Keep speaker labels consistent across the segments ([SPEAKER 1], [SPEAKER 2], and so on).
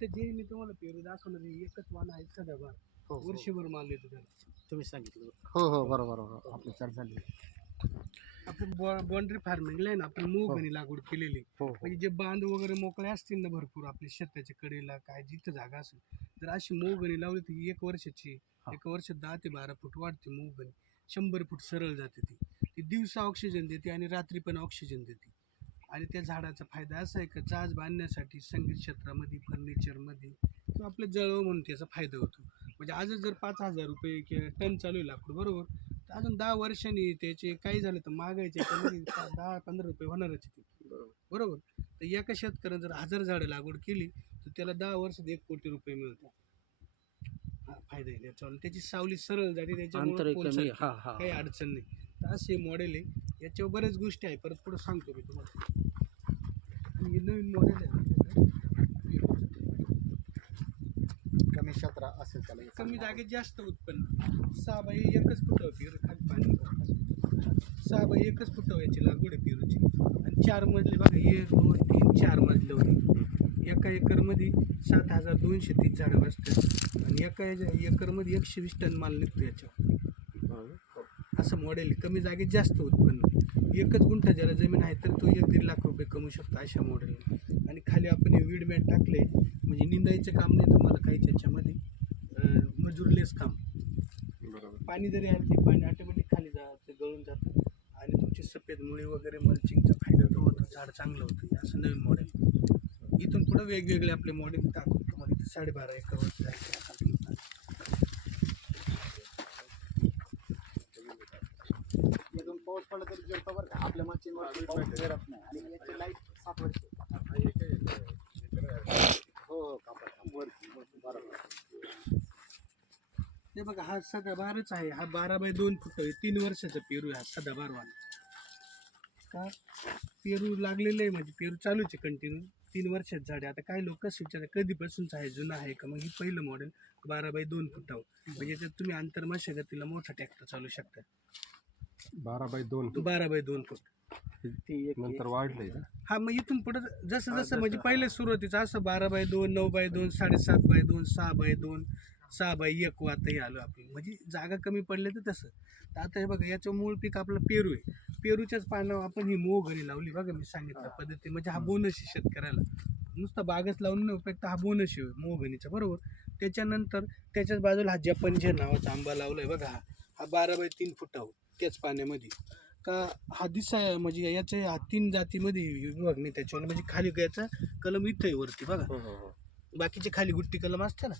[SPEAKER 1] तर जे मी तुम्हाला पेरू दाखवलं ते एकच वाण आहे सदाबहार.
[SPEAKER 2] हो, हो.
[SPEAKER 1] वर्षभर माल येतो त्याला.
[SPEAKER 2] तुम्ही सांगितलं. हो हो बरोबर बरोबर आपली चर्चा झाली.
[SPEAKER 1] आपण बाउंड्री फार्मिंगला आहे ना आपण मोगणी लागवड केलेली.
[SPEAKER 2] हो हो.
[SPEAKER 1] म्हणजे जे बांध वगैरे मोकळे असतील ना भरपूर आपल्या शेताच्या कडेला काय जिथं जागा असेल तर अशी मोगणी लावली तर ही एक वर्षाची
[SPEAKER 2] हा.
[SPEAKER 1] एक वर्षात दहा ते बारा फूट वाढते मोगणी शंभर फूट सरळ जाते ती. ती दिवसा ऑक्सिजन देते आणि रात्री पण ऑक्सिजन देते. आणि त्या झाडाचा फायदा असा आहे का जाज बांधण्यासाठी संगीत क्षेत्रामध्ये फर्निचरमध्ये किंवा आपलं जळव म्हणून त्याचा फायदा होतो. म्हणजे आजच जर पाच हजार रुपये किंवा टन चालू आहे लाकूड बरोबर? तर अजून दहा वर्षांनी त्याचे काही झालं तर मागायचे पा- दहा पंधरा रुपये होणारच
[SPEAKER 2] बरोबर.
[SPEAKER 1] बरोबर? तर एका शेतकऱ्यानं जर हजार झाडं लागवड केली तर त्याला दहा वर्षात एक कोटी रुपये मिळतात. हा फायदा आहे त्याच्यावर त्याची सावली सरळ जाते त्याच्यामुळे काही अडचण नाही. तर असे मॉडेल आहे. याच्यावर बऱ्याच गोष्टी आहे. परत पुढे सांगतो मी तुम्हाला. आणि हे नवीन मॉडेल आहे.
[SPEAKER 2] कमी क्षेत्र असेल त्याला
[SPEAKER 1] कमी. जागेत जास्त उत्पन्न. सहा बाई एकच फुटावं पेरू. खाली पाणी सहा बाई एकच फुटावं याची लागवड आहे पेरूची. आणि चार मजले बघा एक दोन तीन चार मजले होते. एका एकरमध्ये सात हजार दोनशे तीस झाडं बसतात. आणि एका एकरमध्ये एकशे वीस टन माल निघतो याच्यावर. असं मॉडेल कमी जागेत जास्त उत्पन्न. एकच गुंठा ज्याला जमीन आहे तर तो एक दीड लाख रुपये कमवू शकतो अशा मॉडेल आणि खाली आपण हे वीड मॅट टाकले म्हणजे निंदायचं काम नाही तुम्हाला काहीच याच्यामध्ये मजूरलेस काम.
[SPEAKER 2] बरोबर.
[SPEAKER 1] पाणी जरी आलं ते पाणी ऑटोमॅटिक खाली जातं गळून जातं. आणि तुमची सफेद मुळी वगैरे मल्चिंगचा फायदा तो होतो झाड चांगलं होतं. असं नवीन मॉडेल इथून पुढे वेगवेगळे आपले मॉडेल टाकून तुम्हाला इथे साडेबारा एकरवर जायचं आहे आपल्याला.
[SPEAKER 2] एकदम पाऊस पडला तरी जळतं बरं का. आपल्या मागची पाऊस जळत नाही. आणि याची लाइट सात वर्ष. हो हो कापड वरती बरोबर.
[SPEAKER 1] ते बघा हा सदाबारच आहे. हा बारा बाय दोन फुट आहे. तीन वर्षाचा पेरू आहे हा सदाबार वाला का? पेरू लागलेलं आहे म्हणजे पेरू चालूच आहे कंटिन्यू तीन वर्षात झाड आहे. आता काही लोक कसं विचारतात कधीपासूनच आहे जुनं आहे का? मग ही पहिलं मॉडेल बारा बाय दोन फुटावर म्हणजे त्यात तुम्ही आंतर मशागतीला मोठा ट्रॅक्टर चालू शकता.
[SPEAKER 3] बारा बाय दोन
[SPEAKER 1] बारा बाय दोन फूट.
[SPEAKER 2] ती एक
[SPEAKER 3] नंतर वाढलंय का
[SPEAKER 1] हा मग इथून पुढे जसं जसं म्हणजे पहिले सुरुवातीचं असं बारा बाय दोन नऊ बाय दोन साडेसात बाय दोन सहा बाय दोन सहा बाय एक वातही आलो आपली म्हणजे जागा कमी पडले तर तसं. तर आता हे बघा याचं मूळ पीक आपलं पेरू आहे. पेरूच्याच पानावर आपण ही मोह घरी लावली बघा मी सांगितलं पद्धती म्हणजे हा बोनस आहे शेतकऱ्याला. नुसता बागच लावून नाही उपयोग तर हा बोनस आहे मोहगणीचा बरोबर? त्याच्यानंतर त्याच्याच बाजूला हा जपनजे नावाचा आंबा लावलाय बघा हा. हा बारा बाय तीन फुटावर. त्याच पाण्यामध्ये. का हा दिसा म्हणजे याच्या हा तीन जातीमध्ये विभागणी त्याच्यावर म्हणजे खाली याचा कलम इथं आहे वरती बघा. बाकीचे खाली गुट्टी कलम असते ना.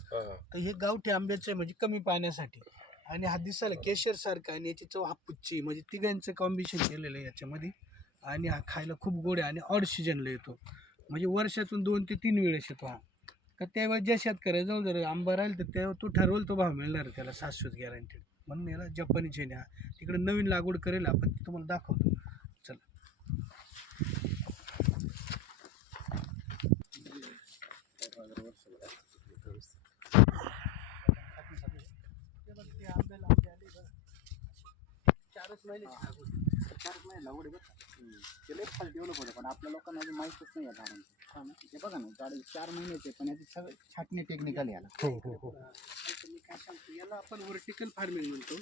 [SPEAKER 1] तर हे गावठी आंब्याचं आहे म्हणजे कमी पाण्यासाठी. आणि हा दिसायला केशर सारखा आणि याची चव हापुच्ची म्हणजे तिघांचं कॉम्बिनेशन केलेलं आहे याच्यामध्ये. आणि हा खायला खूप गोड आहे आणि ऑड सीजनला येतो. म्हणजे वर्षातून दोन ते तीन वेळेस येतो हा. का त्यावेळेस ज्या शेतकऱ्याजवळ जर आंबा राहील तर तेव्हा तो ठरवल तो भाव मिळणार त्याला शाश्वत गॅरंटेड म्हणून याला जपानी चेन हा. तिकडे नवीन लागवड करेल आपण ती तुम्हाला दाखवतो. चला. चारच महिने लागवड
[SPEAKER 2] आहे बरं का ते लई फास्ट डेव्हलप होतं पण आपल्या लोकांना अजून माहीतच नाही या झाडांचं. हे बघा ना झाड चार महिन्याचे पण याची सगळं छाटणी टेक्निकल याला.
[SPEAKER 3] हो हो हो.
[SPEAKER 1] मी काय सांगतो याला आपण व्हर्टिकल फार्मिंग म्हणतो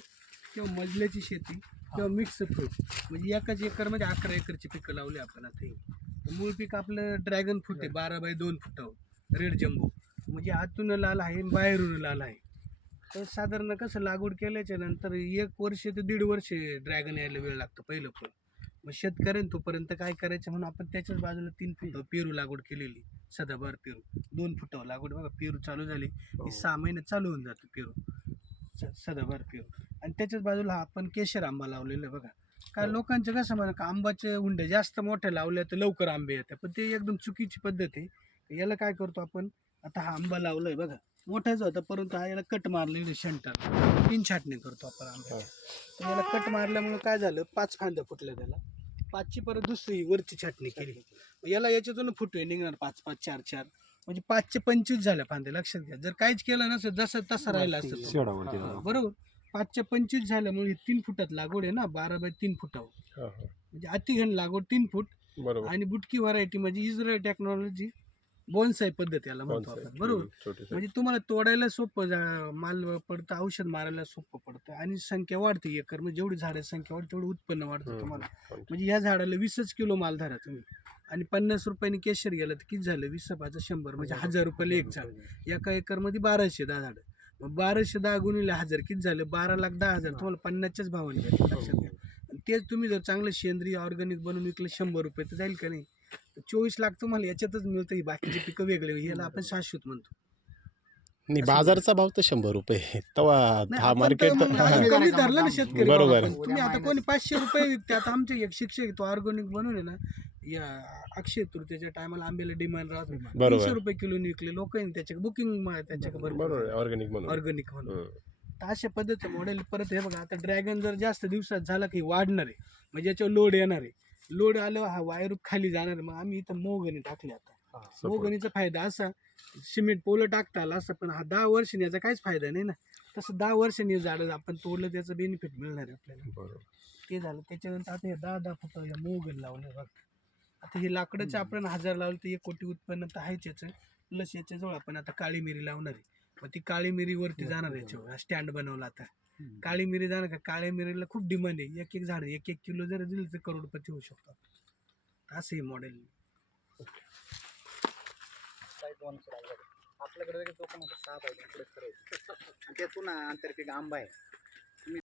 [SPEAKER 1] किंवा मजल्याची शेती किंवा मिक्स फ्रूट म्हणजे एकाच एकरमध्ये अकरा एकरची पिकं लावली आपण आता ही. मूळ पीक आपलं ड्रॅगन फ्रूट आहे बारा बाय दोन फुटावर रेड जम्बो म्हणजे आतून लाल आहे आणि बाहेरून लाल आहे. तर साधारण कसं लागवड केल्याच्यानंतर एक वर्ष ते दीड वर्ष ड्रॅगन यायला वेळ लागतो पहिलं फळ मग शेतकऱ्यानं तोपर्यंत काय करायचं म्हणून आपण त्याच्याच बाजूला तीन फुट पेरू लागवड केलेली सदाबार पेरू. दोन फुटावर लागवड बघा पेरू चालू झाली. की सहा महिने चालू होऊन जातं पेरू. स- सदाबार पेरू. आणि त्याच्याच बाजूला हा आपण केशर आंबा लावलेला आहे बघा काय लोकांचं कसं म्हणा का आंबाचे उंडे जास्त मोठे लावले तर लवकर आंबे येतात. पण ते एकदम चुकीची पद्धत आहे. याला काय करतो आपण? आता हा आंबा लावलाय बघा. मोठाच होता परंतु हा याला कट मारलेली सेंटर तीन छाटणी करतो आपण तर याला कट मारल्यामुळे काय झालं पाच फांद्या फुटल्या त्याला. पाचची परत दुसरी वरची छाटणी केली. याला याच्यातून फुटवे निघणार पाच पाच चार चार. म्हणजे पाचचे पंचवीस झाल्या फांद्या लक्षात घ्या. जर काहीच केलं नसेल जसं तसं राहिलं हा, बरोबर. पाचच्या पंचवीस झाल्यामुळे ही तीन फुटात लागवड आहे ना बारा बाय तीन फुटावर. म्हणजे अतिघन लागवड तीन फूट. आणि बुटकी व्हरायटी म्हणजे इस्रायल टेक्नॉलॉजी बोनसाई पद्धत याला म्हणतो
[SPEAKER 3] Bonsai.
[SPEAKER 1] आपण बरोबर?
[SPEAKER 3] हम्म, छोटे
[SPEAKER 1] म्हणजे तुम्हाला तोडायला सोपं जा- माल पडतं औषध मारायला सोपं पडतं आणि संख्या वाढते एकर म्हणजे जेवढी झाडाची संख्या वाढते तेवढं उत्पन्न वाढतं तुम्हाला. म्हणजे ह्या झाडाला वीसच किलो माल धरा तुम्ही. आणि पन्नास रुपयाने केशर गेलं तर किती झालं? वीस पाच शंभर म्हणजे हजार रुपयाला एक झाड. एका एकरमध्ये बाराशे दहा झाड. मग बाराशे दहा गुणिले हजार किती झालं? बारा लाख दहा हजार. तुम्हाला पन्नासच्याच भावाने भेटलं लक्षात घ्या. आणि तेच तुम्ही जर चांगलं सेंद्रिय ऑर्गॅनिक बनवून विकलं शंभर रुपये तर जाईल का नाही? चोवीस लाख तुम्हाला याच्यातच मिळतं ही बाकीची पिकं वेगळे. याला आपण शाश्वत म्हणतो.
[SPEAKER 4] नाही बाजारचा भाव तर शंभर रुपये. तेव्हा हा मार्केट
[SPEAKER 1] कमी धरलं ना शेतकरी
[SPEAKER 4] बरोबर.
[SPEAKER 1] तुम्ही आता कोणी पाचशे रुपये विकते. आता आमचे एक शिक्षक तो ऑर्गॅनिक बनवून आहे ना या अक्षय तृतीयेच्या टायमाला आंब्याला डिमांड राहतो तीनशे
[SPEAKER 4] बरोबर.
[SPEAKER 1] रुपये किलो विकले. लोक त्याच्या बुकिंग त्याच्या
[SPEAKER 3] बरोबर ऑर्गॅनिक म्हणून
[SPEAKER 1] ऑर्गॅनिक म्हणून. तर अशा पद्धतीचं मॉडेल परत हे बघा आता ड्रॅगन जर जास्त दिवसात झाला की वाढणार आहे. म्हणजे याच्यावर लोड येणार आहे. लोड आलं हा वायर खाली जाणार. मग आम्ही इथं मोगणी टाकले आता. मोगणीचा फायदा असा सिमेंट पोलं टाकता आला असं पण हा दहा वर्षांनी याचा काहीच फायदा नाही ना. तसं दहा वर्षांनी झाडं आपण तोडलं त्याचं बेनिफिट मिळणार आहे आपल्याला.
[SPEAKER 3] बरोबर.
[SPEAKER 1] ते झालं त्याच्यानंतर आता हे दहा दहा फुट या मोगन लावले बघ. आता हे लाकडाचं आपण हजार लावलं तर एक कोटी उत्पन्न तर आहेच याचं. प्लस याच्याजवळ आपण आता काळी मिरी लावणार आहे. मग ती काळी मिरी वरती जाणार याच्यावर स्टँड बनवला आता. काळी मिरी जाणार का? काळ्या मिरीला खूप डिमांड आहे. एक एक झाड एक एक किलो जर दिलं तर करोडपती होऊ शकतात. असं हे मॉडेल
[SPEAKER 2] आपल्याकडे तो पण होता सहा पाहिजे त्यातून आंतरपीक आंबा आहे.